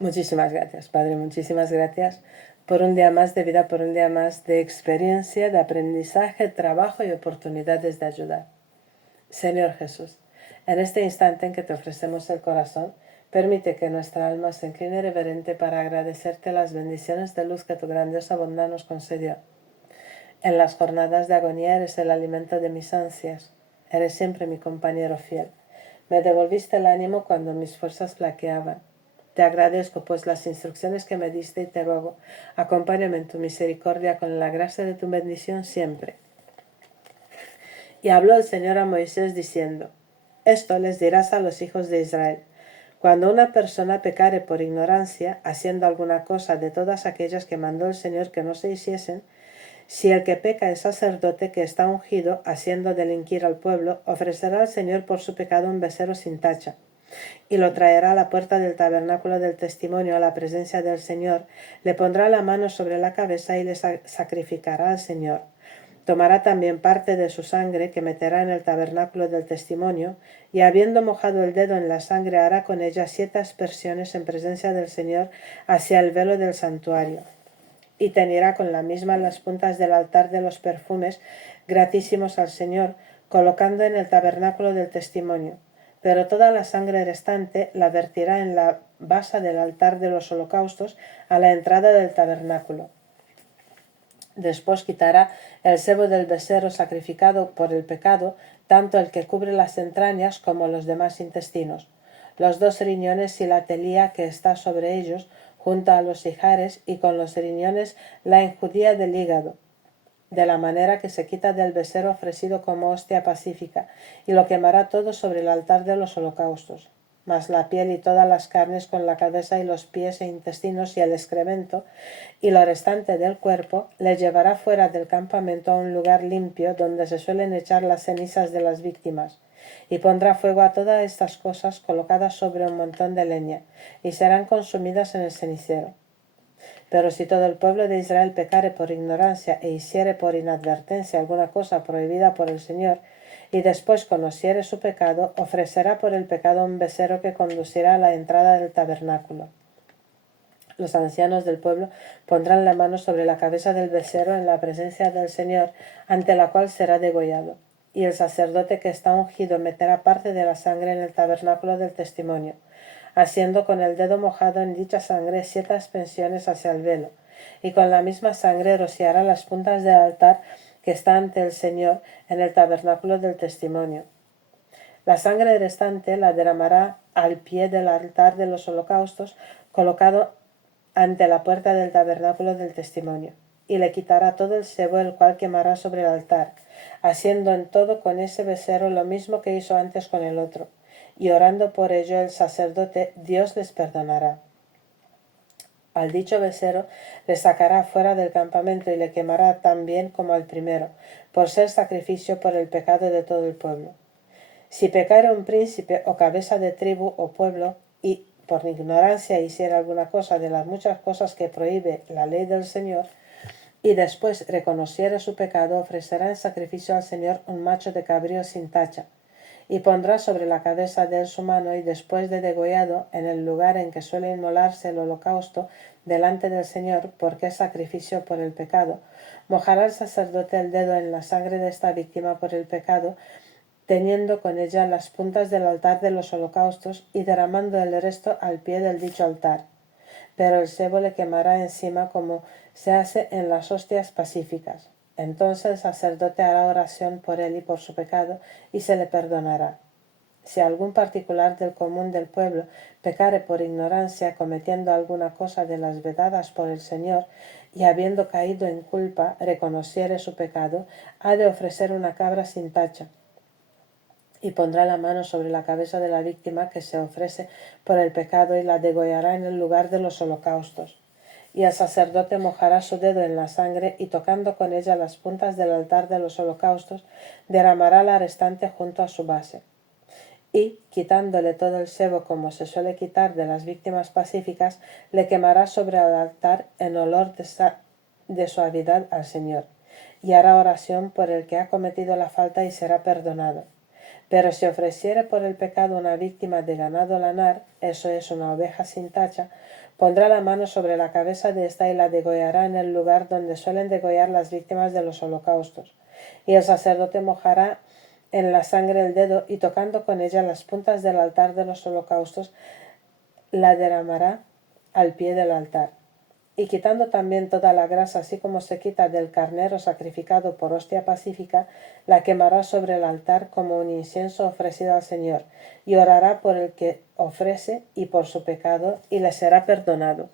Muchísimas gracias, Padre, muchísimas gracias por un día más de vida, por un día más de experiencia, de aprendizaje, trabajo y oportunidades de ayudar. Señor Jesús, en este instante en que te ofrecemos el corazón, permite que nuestra alma se incline reverente para agradecerte las bendiciones de luz que tu grandiosa bondad nos concedió. En las jornadas de agonía eres el alimento de mis ansias, eres siempre mi compañero fiel. Me devolviste el ánimo cuando mis fuerzas flaqueaban. Te agradezco pues las instrucciones que me diste y te ruego, acompáñame en tu misericordia con la gracia de tu bendición siempre. Y habló el Señor a Moisés diciendo, esto les dirás a los hijos de Israel. Cuando una persona pecare por ignorancia, haciendo alguna cosa de todas aquellas que mandó el Señor que no se hiciesen, si el que peca es sacerdote que está ungido, haciendo delinquir al pueblo, ofrecerá al Señor por su pecado un becerro sin tacha, y lo traerá a la puerta del tabernáculo del testimonio a la presencia del Señor, le pondrá la mano sobre la cabeza y le sacrificará al Señor. Tomará también parte de su sangre que meterá en el tabernáculo del testimonio, y habiendo mojado el dedo en la sangre hará con ella 7 aspersiones en presencia del Señor hacia el velo del santuario. Y teñirá con la misma las puntas del altar de los perfumes gratísimos al Señor, colocando en el tabernáculo del testimonio. Pero toda la sangre restante la vertirá en la basa del altar de los holocaustos a la entrada del tabernáculo. Después quitará el sebo del becerro sacrificado por el pecado, tanto el que cubre las entrañas como los demás intestinos, los 2 riñones y la telía que está sobre ellos, junto a los ijares, y con los riñones la enjudía del hígado, de la manera que se quita del becerro ofrecido como hostia pacífica, y lo quemará todo sobre el altar de los holocaustos. Mas la piel y todas las carnes con la cabeza y los pies e intestinos y el excremento y lo restante del cuerpo le llevará fuera del campamento a un lugar limpio donde se suelen echar las cenizas de las víctimas, y pondrá fuego a todas estas cosas colocadas sobre un montón de leña, y serán consumidas en el cenicero. Pero si todo el pueblo de Israel pecare por ignorancia e hiciere por inadvertencia alguna cosa prohibida por el Señor, y después conociere su pecado, ofrecerá por el pecado un becerro que conducirá a la entrada del tabernáculo. Los ancianos del pueblo pondrán la mano sobre la cabeza del becerro en la presencia del Señor, ante la cual será degollado. Y el sacerdote que está ungido meterá parte de la sangre en el tabernáculo del testimonio, haciendo con el dedo mojado en dicha sangre 7 aspersiones hacia el velo, y con la misma sangre rociará las puntas del altar que está ante el Señor en el tabernáculo del testimonio. La sangre restante la derramará al pie del altar de los holocaustos, colocado ante la puerta del tabernáculo del testimonio, y le quitará todo el sebo, el cual quemará sobre el altar, haciendo en todo con ese becerro lo mismo que hizo antes con el otro, y orando por ello el sacerdote, Dios les perdonará. Al dicho becerro le sacará fuera del campamento y le quemará tan bien como al primero, por ser sacrificio por el pecado de todo el pueblo. Si pecare un príncipe o cabeza de tribu o pueblo, y por ignorancia hiciera alguna cosa de las muchas cosas que prohíbe la ley del Señor, y después reconociere su pecado, ofrecerá en sacrificio al Señor un macho de cabrío sin tacha, y pondrá sobre la cabeza de él su mano, y después de degollado, en el lugar en que suele inmolarse el holocausto delante del Señor, porque es sacrificio por el pecado, mojará el sacerdote el dedo en la sangre de esta víctima por el pecado, teniendo con ella las puntas del altar de los holocaustos y derramando el resto al pie del dicho altar. Pero el sebo le quemará encima como se hace en las hostias pacíficas. Entonces el sacerdote hará oración por él y por su pecado, y se le perdonará. Si algún particular del común del pueblo pecare por ignorancia, cometiendo alguna cosa de las vedadas por el Señor, y habiendo caído en culpa, reconociere su pecado, ha de ofrecer una cabra sin tacha, y pondrá la mano sobre la cabeza de la víctima que se ofrece por el pecado, y la degollará en el lugar de los holocaustos. Y el sacerdote mojará su dedo en la sangre, y tocando con ella las puntas del altar de los holocaustos, derramará la restante junto a su base. Y, quitándole todo el sebo como se suele quitar de las víctimas pacíficas, le quemará sobre el altar en olor de suavidad al Señor, y hará oración por el que ha cometido la falta y será perdonado. Pero si ofreciere por el pecado una víctima de ganado lanar, eso es, una oveja sin tacha, pondrá la mano sobre la cabeza de ésta y la degollará en el lugar donde suelen degollar las víctimas de los holocaustos. Y el sacerdote mojará en la sangre el dedo y tocando con ella las puntas del altar de los holocaustos, la derramará al pie del altar. Y quitando también toda la grasa, así como se quita del carnero sacrificado por hostia pacífica, la quemará sobre el altar como un incienso ofrecido al Señor, y orará por el que ofrece y por su pecado, y le será perdonado.